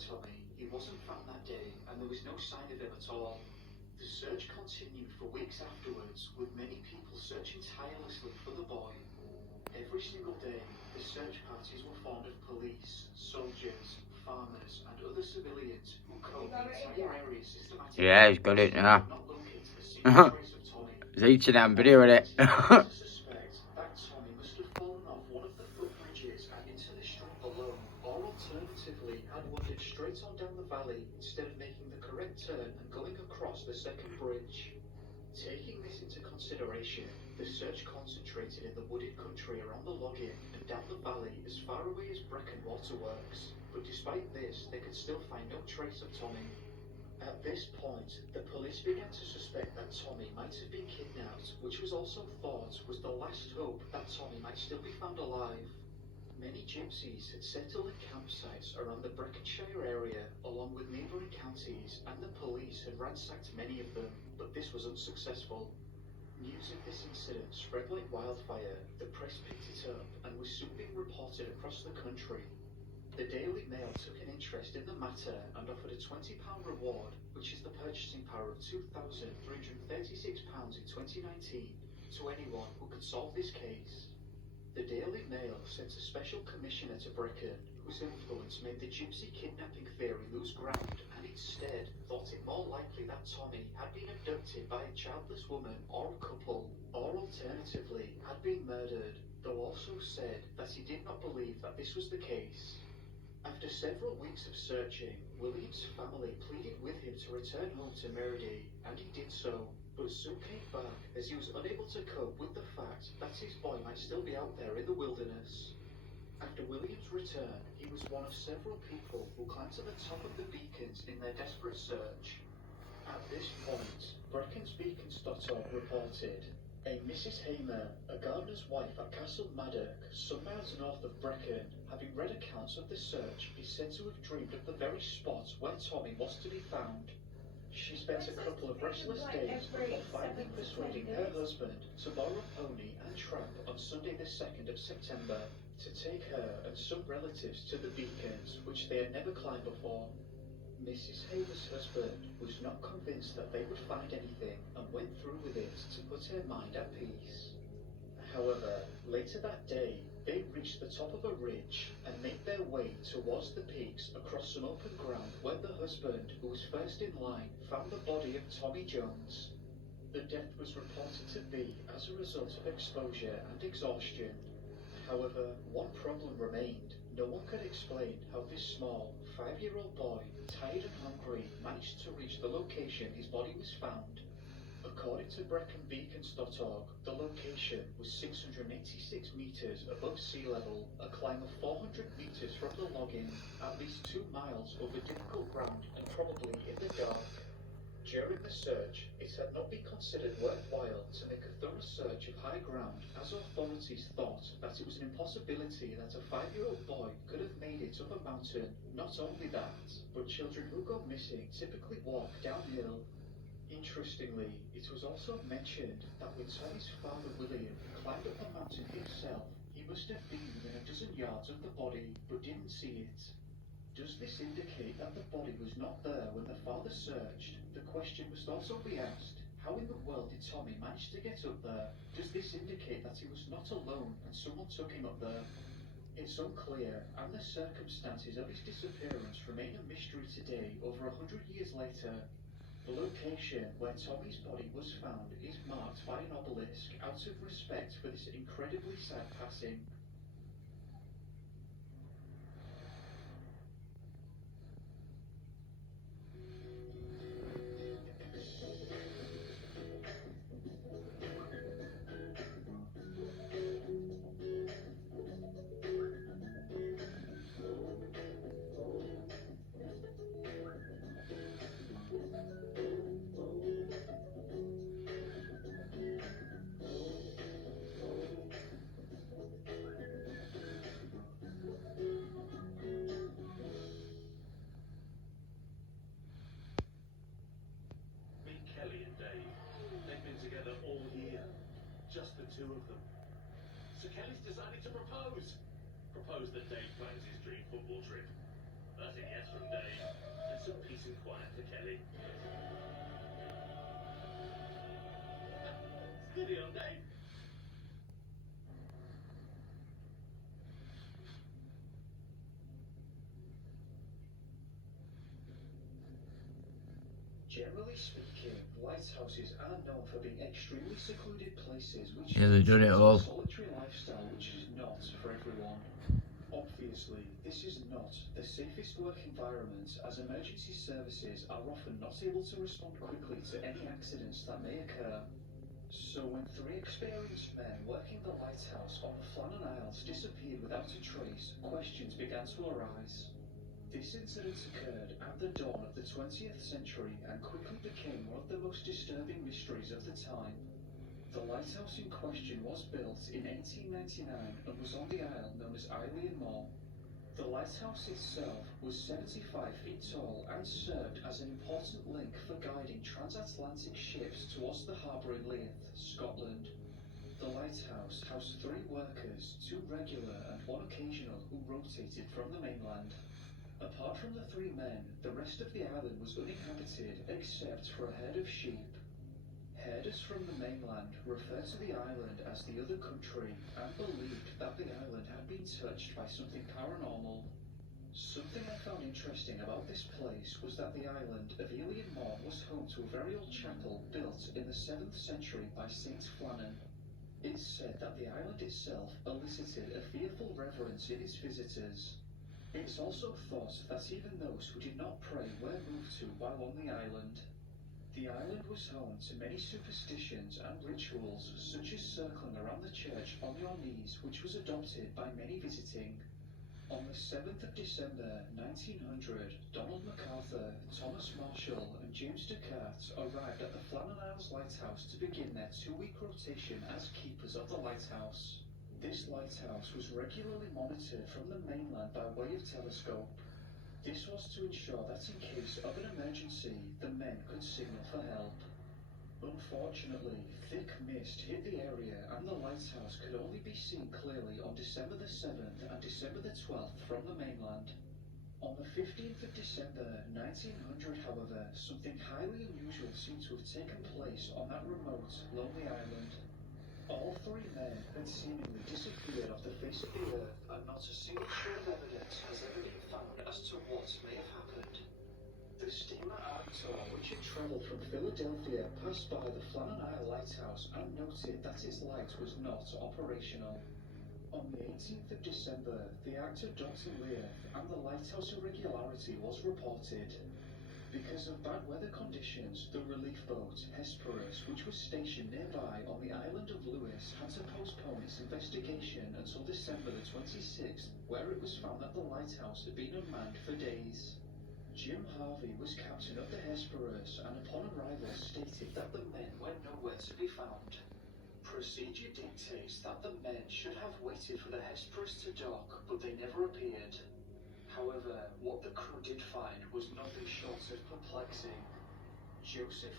Tommy, he wasn't found that day, and there was no sign of him at all. The search continued for weeks afterwards, with many people searching tirelessly for the boy. Every single day, the search parties were formed of police, soldiers, farmers, and other civilians who combed the entire area systematically. Yeah, he's got it now. Not locate a single trace of Tommy. He's eating that video with it. To suspect that Tommy must have fallen off one of the footbridges and into the stream below, or alternatively had wandered straight on down the valley instead of making the correct turn and going across the second bridge. Taking this into consideration, the search concentrated in the wooded country around the login and down the valley as far away as Brecon Waterworks, but despite this, they could still find no trace of Tommy. At this point, the police began to suspect that Tommy might have been kidnapped, which was also thought was the last hope that Tommy might still be found alive. Many gypsies had settled at campsites around the Breconshire area, along with neighbouring counties, and the police had ransacked many of them, but this was unsuccessful. News of this incident spread like wildfire, the press picked it up, and was soon being reported across the country. The Daily Mail took an interest in the matter and offered a £20 reward, which is the purchasing power of £2,336 in 2019, to anyone who could solve this case. The Daily Mail sent a special commissioner to Brecon, whose influence made the gypsy kidnapping theory lose ground, and instead thought it more likely that Tommy had been abducted by a childless woman or a couple, or alternatively had been murdered, though also said that he did not believe that this was the case. After several weeks of searching, William's family pleaded with him to return home to Meredy, and he did so, but soon came back as he was unable to cope with the fact that his boy might still be out there in the wilderness. After William's return, he was one of several people who climbed to the top of the beacons in their desperate search. At this point, Brecon's Beacons.org reported, a Mrs. Hamer, a gardener's wife at Castle Maddock, some miles north of Brecon, having read accounts of the search, is said to have dreamed of the very spot where Tommy was to be found. She spent a couple of restless days before finally persuading her husband to borrow a pony and tramp on Sunday the 2nd of September to take her and some relatives to the beacons, which they had never climbed before. Mrs. Hamer's husband was not convinced that they would find anything and went through with it to put her mind at peace. However, later that day, they reached the top of a ridge and made their way towards the peaks across some open ground where the husband, who was first in line, found the body of Tommy Jones. The death was reported to be as a result of exposure and exhaustion. However, one problem remained. No one could explain how this small, 5-year-old boy, tired and hungry, managed to reach the location his body was found. According to BreconBeacons.org, the location was 686 metres above sea level, a climb of 400 metres from the login, at least 2 miles over difficult ground and probably in the dark. During the search, it had not been considered worthwhile to make a thorough search of high ground, as authorities thought that it was an impossibility that a 5-year-old boy could have made it up a mountain. Not only that, but children who go missing typically walk downhill. Interestingly, it was also mentioned that when Tommy's father William climbed up the mountain himself, he must have been within a dozen yards of the body, but didn't see it. Does this indicate that the body was not there when the father searched? The question must also be asked, how in the world did Tommy manage to get up there? Does this indicate that he was not alone and someone took him up there? It's unclear, and the circumstances of his disappearance remain a mystery today, over 100 years later. The location where Tommy's body was found is marked by an obelisk out of respect for this incredibly sad passing. Just the two of them. So Kelly's decided to propose. Propose that Dave plans his dream football trip. That's a yes from Dave. Steady on, Dave. Generally speaking, lighthouses are known for being extremely secluded places which Yeah, they've done it all. a solitary lifestyle which is not for everyone. Obviously, this is not the safest work environment as emergency services are often not able to respond quickly to any accidents that may occur. So when three experienced men working the lighthouse on the Flannan Isles disappeared without a trace, questions began to arise. This incident occurred at the dawn of the 20th century and quickly became one of the most disturbing mysteries of the time. The lighthouse in question was built in 1899 and was on the isle known as Eilean Mor. The lighthouse itself was 75 feet tall and served as an important link for guiding transatlantic ships towards the harbour in Leith, Scotland. The lighthouse housed 3 workers, 2 regular and 1 occasional, who rotated from the mainland. Apart from the 3 men, the rest of the island was uninhabited except for a herd of sheep. Herders from the mainland referred to the island as the other country and believed that the island had been touched by something paranormal. Something I found interesting about this place was that the island of Eilean Mor was home to a very old chapel built in the 7th century by Saint Flannan. It's said that the island itself elicited a fearful reverence in its visitors. It's also thought that even those who did not pray were moved to while on the island. The island was home to many superstitions and rituals, such as circling around the church on your knees, which was adopted by many visiting. On the 7th of December 1900, Donald MacArthur, Thomas Marshall and James Descartes arrived at the Flannan Isles Lighthouse to begin their 2-week rotation as keepers of the lighthouse. This lighthouse was regularly monitored from the mainland by way of telescope. This was to ensure that in case of an emergency, the men could signal for help. Unfortunately, thick mist hit the area and the lighthouse could only be seen clearly on December the 7th and December the 12th from the mainland. On the 15th of December 1900, however, something highly unusual seemed to have taken place on that remote, lonely island. All 3 men had seemingly disappeared off the face of the earth and not a single shred of evidence has ever been found as to what may have happened. The steamer Arctur, which had travelled from Philadelphia, passed by the Flannan Isle Lighthouse and noted that its light was not operational. On the 18th of December, the Arctur docked in Leith and the lighthouse irregularity was reported. Because of bad weather conditions, the relief boat, Hesperus, which was stationed nearby on the island of Lewis, had to postpone its investigation until December the 26th, where it was found that the lighthouse had been unmanned for days. Jim Harvey was captain of the Hesperus and upon arrival stated that the men were nowhere to be found. Procedure dictates that the men should have waited for the Hesperus to dock, but they never appeared. However, what the crew did find was nothing short of perplexing. Joseph